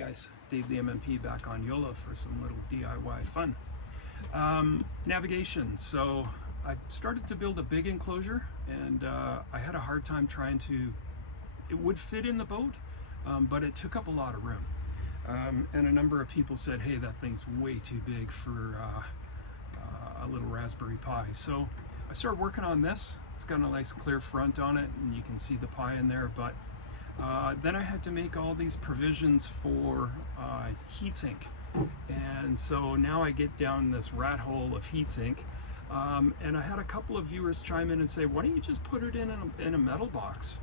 guys, Dave the MMP back on YOLO for some little DIY fun. Navigation. So I started to build a big enclosure, and I had a hard time trying to, it would fit in the boat, but it took up a lot of room. And a number of people said, hey, that thing's way too big for a little Raspberry Pi. So I started working on this. It's got a nice clear front on it, and you can see the Pi in there, but then I had to make all these provisions for heatsink. And so now I get down this rat hole of heatsink. And I had a couple of viewers chime in and say, why don't you just put it in a metal box?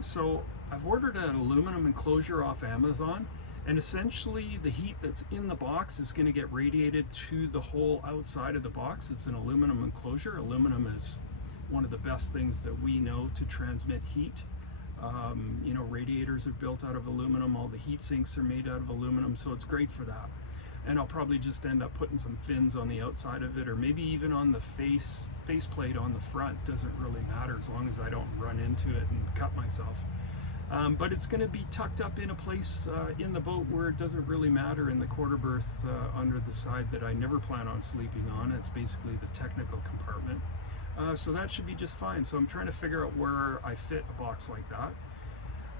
So I've ordered an aluminum enclosure off Amazon, and essentially the heat that's in the box is going to get radiated to the whole outside of the box. It's an aluminum enclosure. Aluminum is one of the best things that we know to transmit heat. You know, radiators are built out of aluminum, all the heat sinks are made out of aluminum, so it's great for that. And I'll probably just end up putting some fins on the outside of it, or maybe even on the faceplate on the front. Doesn't really matter as long as I don't run into it and cut myself. But it's going to be tucked up in a place in the boat where it doesn't really matter, in the quarter berth under the side that I never plan on sleeping on. It's basically the technical compartment. So that should be just fine. So I'm trying to figure out where I fit a box like that.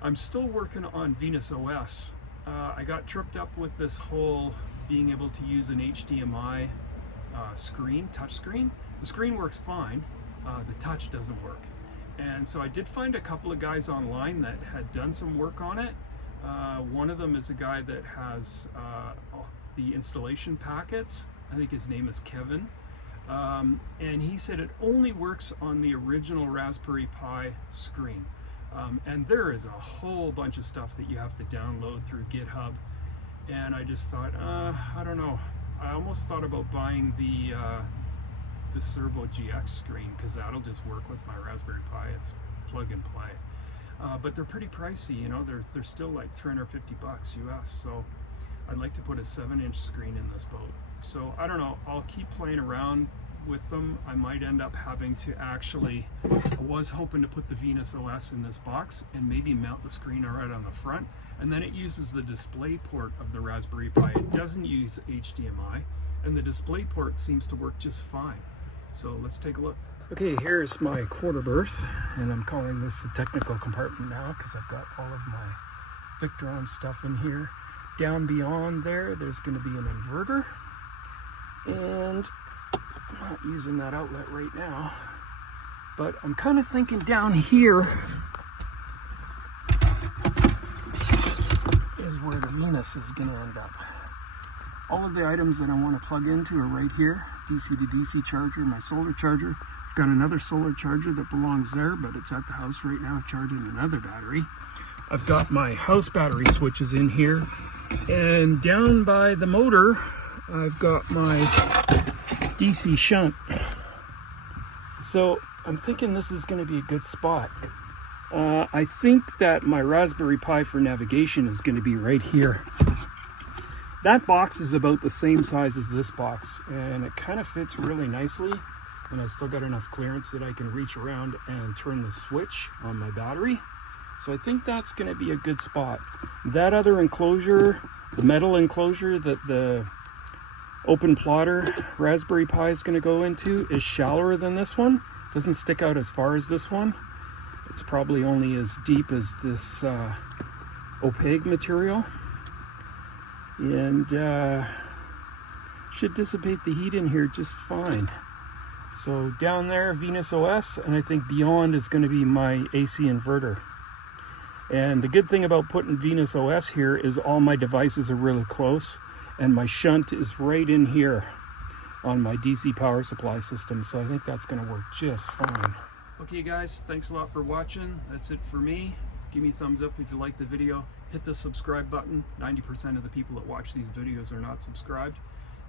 I'm still working on Venus OS. I got tripped up with this whole being able to use an HDMI touch screen. The screen works fine, the touch doesn't work. And so I did find a couple of guys online that had done some work on it. One of them is a guy that has the installation packets. I think his name is Kevin. And he said it only works on the original Raspberry Pi screen. And there is a whole bunch of stuff that you have to download through GitHub. And I just thought, I don't know. I almost thought about buying the Servo GX screen, because that'll just work with my Raspberry Pi. It's plug and play. But they're pretty pricey, you know. They're still like $350 US. So I'd like to put a 7-inch screen in this boat. So I don't know. I'll keep playing around with them. I might end up having to actually, I was hoping to put the Venus OS in this box and maybe mount the screen right on the front, and then it uses the display port of the Raspberry Pi. It doesn't use HDMI, and the display port seems to work just fine. So let's take a look. Okay, here's my quarter berth, and I'm calling this the technical compartment now because I've got all of my Victron stuff in here. Down beyond there's going to be an inverter, and I'm not using that outlet right now, but I'm kind of thinking down here is where the Venus is going to end up. All of the items that I want to plug into are right here. DC to DC charger, my solar charger. I've got another solar charger that belongs there, but it's at the house right now charging another battery. I've got my house battery switches in here, and down by the motor I've got my DC shunt. So I'm thinking this is going to be a good spot. I think that my Raspberry Pi for navigation is going to be right here. That box is about the same size as this box, and it kind of fits really nicely, and I still got enough clearance that I can reach around and turn the switch on my battery. So I think that's going to be a good spot. That other enclosure, the metal enclosure that the open plotter Raspberry Pi is going to go into, is shallower than this one. Doesn't stick out as far as this one. It's probably only as deep as this opaque material, and should dissipate the heat in here just fine. So down there, Venus OS, and I think beyond is going to be my AC inverter. And the good thing about putting Venus OS here is all my devices are really close, and my shunt is right in here on my DC power supply system, so I think that's going to work just fine. Okay guys, thanks a lot for watching. That's it for me. Give me a thumbs up if you like the video. Hit the subscribe button. 90% of the people that watch these videos are not subscribed.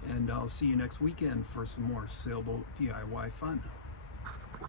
And I'll see you next weekend for some more sailboat DIY fun.